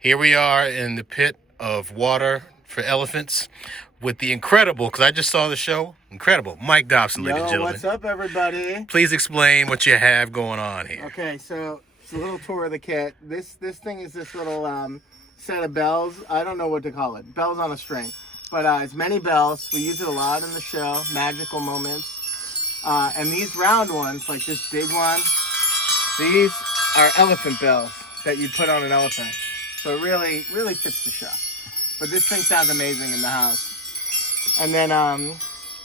Here we are in the pit of water for elephants with the incredible, because I just saw the show, incredible Mike Dobson, ladies and gentlemen. What's up, everybody? Please explain what you have going on here. Okay, so it's a little tour of the kit. This thing is this little set of bells. I don't know what to call it. Bells on a string. But it's many bells. We use it a lot in the show. Magical moments. And these round ones, like this big one, these are elephant bells that you put on an elephant. So it really fits the show. But this thing sounds amazing in the house. And then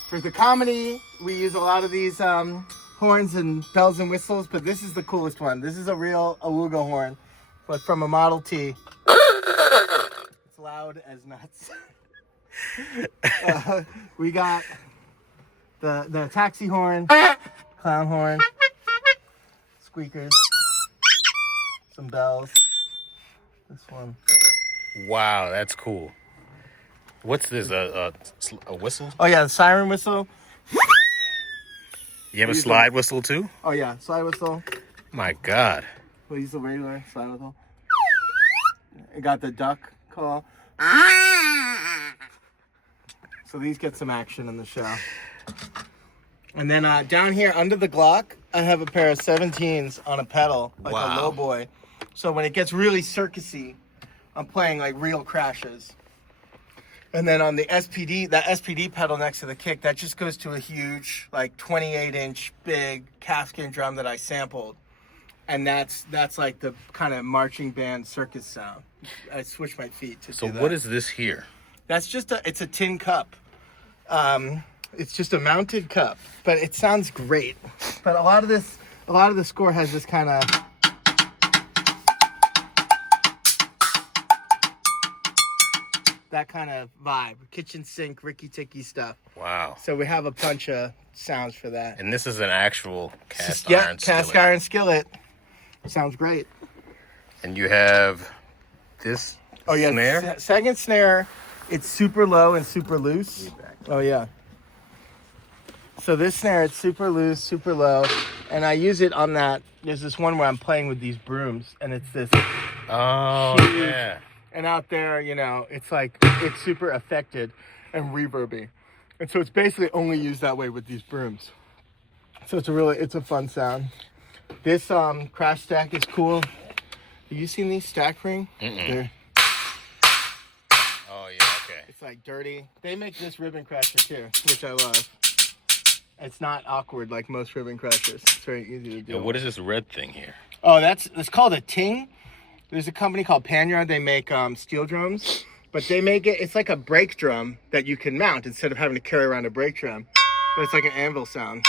for the comedy, we use a lot of these horns and bells and whistles, but this is the coolest one. This is a real awooga horn, but from a Model T. It's loud as nuts. We got the taxi horn, clown horn, squeakers, some bells. This one. Wow, that's cool. What's this? A whistle? Oh yeah, the siren whistle. You have a slide whistle too? Oh yeah, slide whistle. My God. We'll use the regular slide whistle. I got the duck call. So these get some action in the show. And then down here under the Glock, I have a pair of 17s on a pedal, like a low boy. So when it gets really circusy, I'm playing like real crashes. And then on the SPD, that SPD pedal next to the kick, that just goes to a huge, like 28-inch big calfskin drum that I sampled. And that's like the kind of marching band circus sound. I switch my feet to do that. So what is this here? That's just it's a tin cup. It's just a mounted cup, but it sounds great. But a lot of the score has this kind of that kind of vibe, kitchen sink, Ricky Ticky stuff. Wow. So we have a bunch of sounds for that. And this is an actual cast iron skillet. Cast iron skillet. Sounds great. And you have this snare? Second snare. It's super low and super loose. Oh, yeah. So this snare, it's super loose, super low. And I use it on that. There's this one where I'm playing with these brooms. And it's this. Oh, huge, yeah. And out there, it's like, it's super affected and reverby. And so it's basically only used that way with these brooms. So it's a fun sound. This crash stack is cool. Have you seen these stack ring? Oh, yeah, okay. It's like dirty. They make this ribbon crasher too, which I love. It's not awkward like most ribbon crashers. It's very easy to do. And what is this red thing here? Oh, it's called a ting. There's a company called Panyard. They make steel drums, but they make it's like a brake drum that you can mount instead of having to carry around a brake drum. But it's like an anvil sound.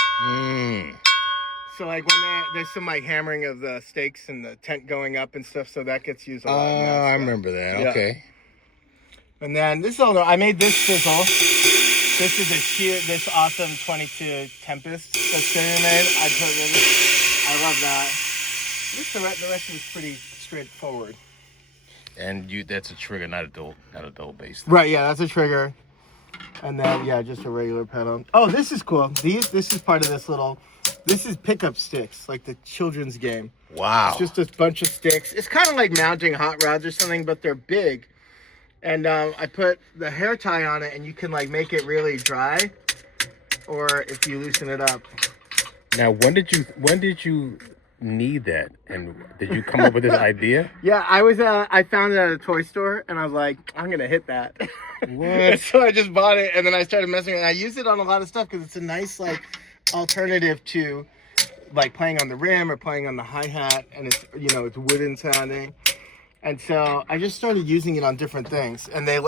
So like when there's some like hammering of the stakes and the tent going up and stuff, so that gets used a lot. Oh, I remember that. Yeah. Okay. And then I made this sizzle. This is this awesome 22 Tempest that Sarah made. I love that. The rest is pretty straightforward. And that's a trigger, not a dull bass. Right, yeah, that's a trigger. And then just a regular pedal. Oh, this is cool. This is part of this little. This is pickup sticks, like the children's game. Wow. It's just a bunch of sticks. It's kind of like mounting hot rods or something, but they're big. And I put the hair tie on it, and you can like make it really dry, or if you loosen it up. Now, when did you need that, and did you come up with this idea? Yeah, I found it at a toy store, and I was like, I'm gonna hit that. What? So I just bought it, and then I started messing with it. I use it on a lot of stuff because it's a nice like alternative to like playing on the rim or playing on the hi-hat, and it's it's wooden sounding. And so I just started using it on different things, and they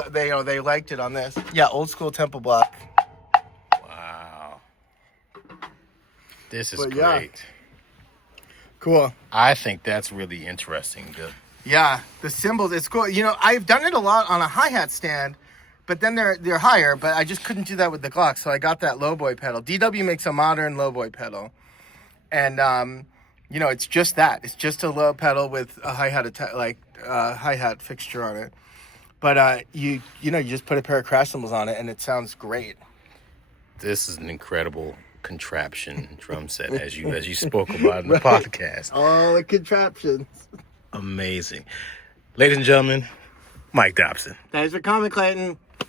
liked it on this. Yeah, old school temple block. Wow. This is great. Yeah. Cool. I think that's really interesting. The cymbals, it's cool. I've done it a lot on a hi-hat stand, but then they're higher, but I just couldn't do that with the Glock, so I got that lowboy pedal. DW makes a modern lowboy pedal. And it's just that. It's just a low pedal with a hi-hat fixture on it. But you just put a pair of crash cymbals on it, and it sounds great. This is an incredible contraption drum set, as you spoke about in the podcast. All the contraptions. Amazing. Ladies and gentlemen, Mike Dobson. Thanks for coming, Clayton.